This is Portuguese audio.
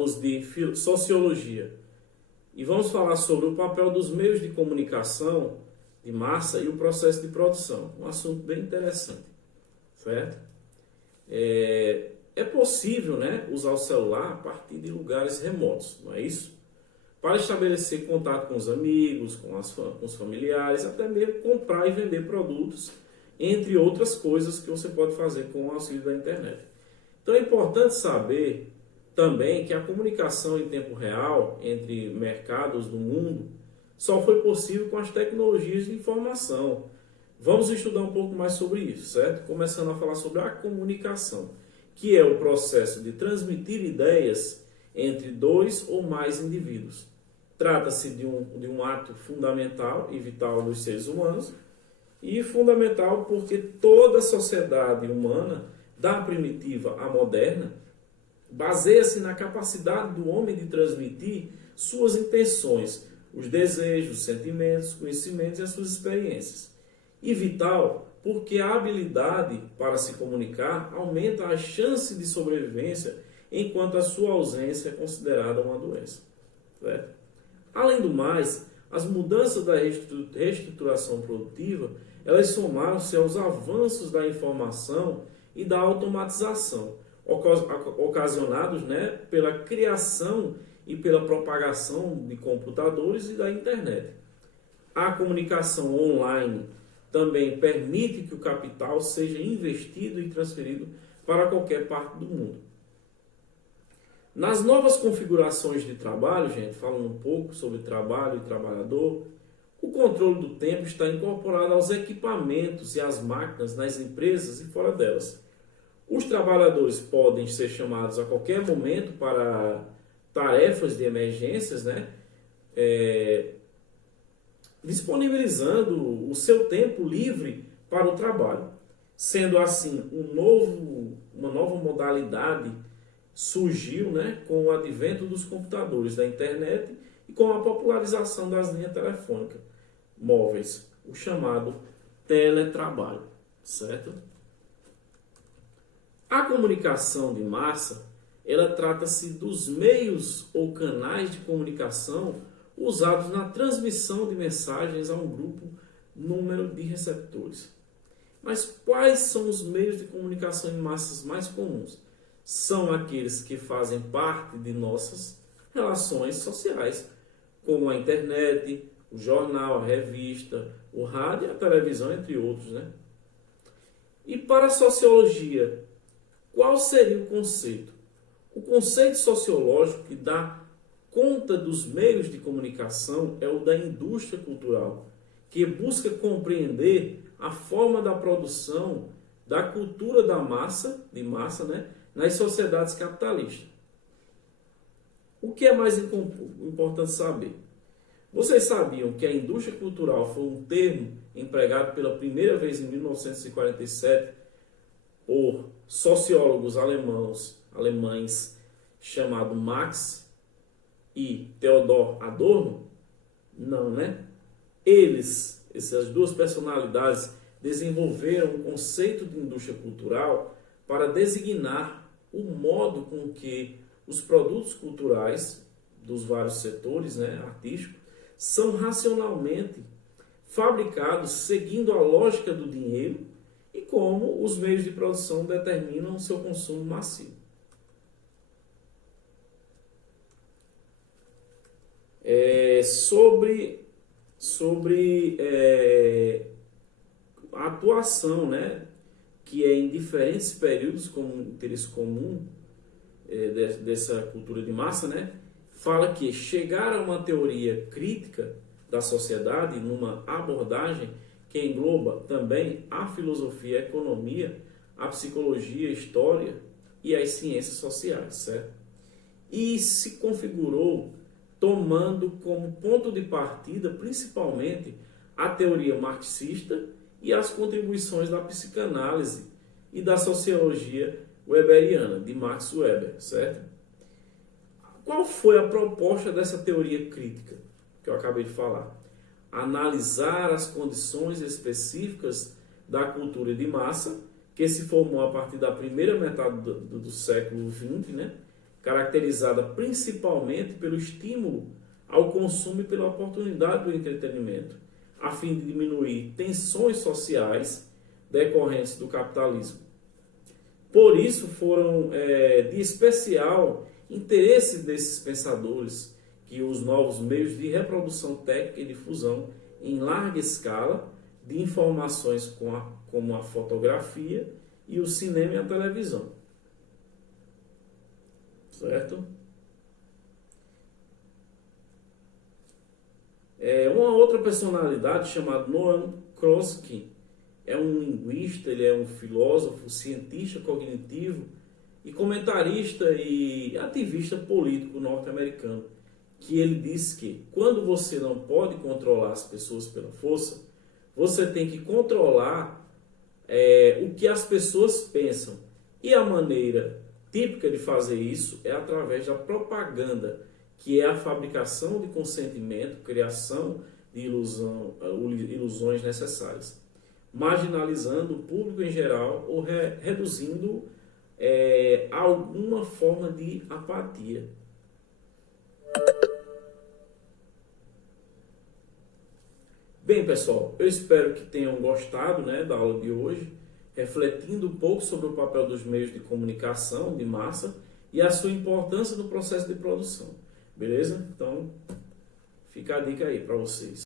Falamos de sociologia. E vamos falar sobre o papel dos meios de comunicação de massa e o processo de produção. Um assunto bem interessante, certo? É possível, né, usar o celular a partir de lugares remotos, não é isso? Para estabelecer contato com os amigos, com os familiares, até mesmo comprar e vender produtos, entre outras coisas que você pode fazer com o auxílio da internet. Então é importante saber também que a comunicação em tempo real entre mercados do mundo só foi possível com as tecnologias de informação. Vamos estudar um pouco mais sobre isso, certo? Começando a falar sobre a comunicação, que é o processo de transmitir ideias entre dois ou mais indivíduos. Trata-se de um ato fundamental e vital dos seres humanos, e fundamental porque toda a sociedade humana, da primitiva à moderna, baseia-se na capacidade do homem de transmitir suas intenções, os desejos, os sentimentos, conhecimentos e as suas experiências. E vital porque a habilidade para se comunicar aumenta a chance de sobrevivência, enquanto a sua ausência é considerada uma doença. Certo? Além do mais, as mudanças da reestruturação produtiva, elas somaram-se aos avanços da informação e da automatização, ocasionados, né, pela criação e pela propagação de computadores e da internet. A comunicação online também permite que o capital seja investido e transferido para qualquer parte do mundo. Nas novas configurações de trabalho, gente, falando um pouco sobre trabalho e trabalhador, o controle do tempo está incorporado aos equipamentos e às máquinas nas empresas e fora delas. Os trabalhadores podem ser chamados a qualquer momento para tarefas de emergências, né? Disponibilizando o seu tempo livre para o trabalho. Sendo assim, uma nova modalidade surgiu, né, com o advento dos computadores, da internet e com a popularização das linhas telefônicas móveis, o chamado teletrabalho, certo? A comunicação de massa, ela trata-se dos meios ou canais de comunicação usados na transmissão de mensagens a um grupo número de receptores. Mas quais são os meios de comunicação em massas mais comuns? São aqueles que fazem parte de nossas relações sociais, como a internet, o jornal, a revista, o rádio e a televisão, entre outros, né? E para a sociologia, qual seria o conceito? O conceito sociológico que dá conta dos meios de comunicação é o da indústria cultural, que busca compreender a forma da produção da cultura de massa, né, nas sociedades capitalistas. O que é mais importante saber? Vocês sabiam que a indústria cultural foi um termo empregado pela primeira vez em 1947 por sociólogos alemães chamado Marx e Theodor Adorno? Não, né? Essas duas personalidades, desenvolveram um conceito de indústria cultural para designar o modo com que os produtos culturais dos vários setores, né, artísticos, são racionalmente fabricados seguindo a lógica do dinheiro e como os meios de produção determinam o seu consumo massivo. Sobre a atuação, né, que é em diferentes períodos como interesse comum dessa cultura de massa, né, fala que chegar a uma teoria crítica da sociedade numa abordagem que engloba também a filosofia, a economia, a psicologia, a história e as ciências sociais, certo? E se configurou tomando como ponto de partida principalmente a teoria marxista e as contribuições da psicanálise e da sociologia weberiana, de Max Weber, certo? Qual foi a proposta dessa teoria crítica que eu acabei de falar? Analisar as condições específicas da cultura de massa, que se formou a partir da primeira metade do século XX, né? caracterizada principalmente pelo estímulo ao consumo e pela oportunidade do entretenimento, a fim de diminuir tensões sociais decorrentes do capitalismo. Por isso foram de especial interesse desses pensadores que os novos meios de reprodução técnica e difusão em larga escala de informações como a fotografia e o cinema e a televisão. Certo? Uma outra personalidade chamada Noam Chomsky é um linguista, ele é um filósofo, cientista cognitivo e comentarista e ativista político norte-americano, que ele diz que quando você não pode controlar as pessoas pela força, você tem que controlar o que as pessoas pensam. E a maneira típica de fazer isso é através da propaganda, que é a fabricação de consentimento, criação de ilusões necessárias, marginalizando o público em geral ou reduzindo alguma forma de apatia. Bem, pessoal, eu espero que tenham gostado, da aula de hoje, refletindo um pouco sobre o papel dos meios de comunicação de massa e a sua importância no processo de produção. Beleza? Então, fica a dica aí para vocês.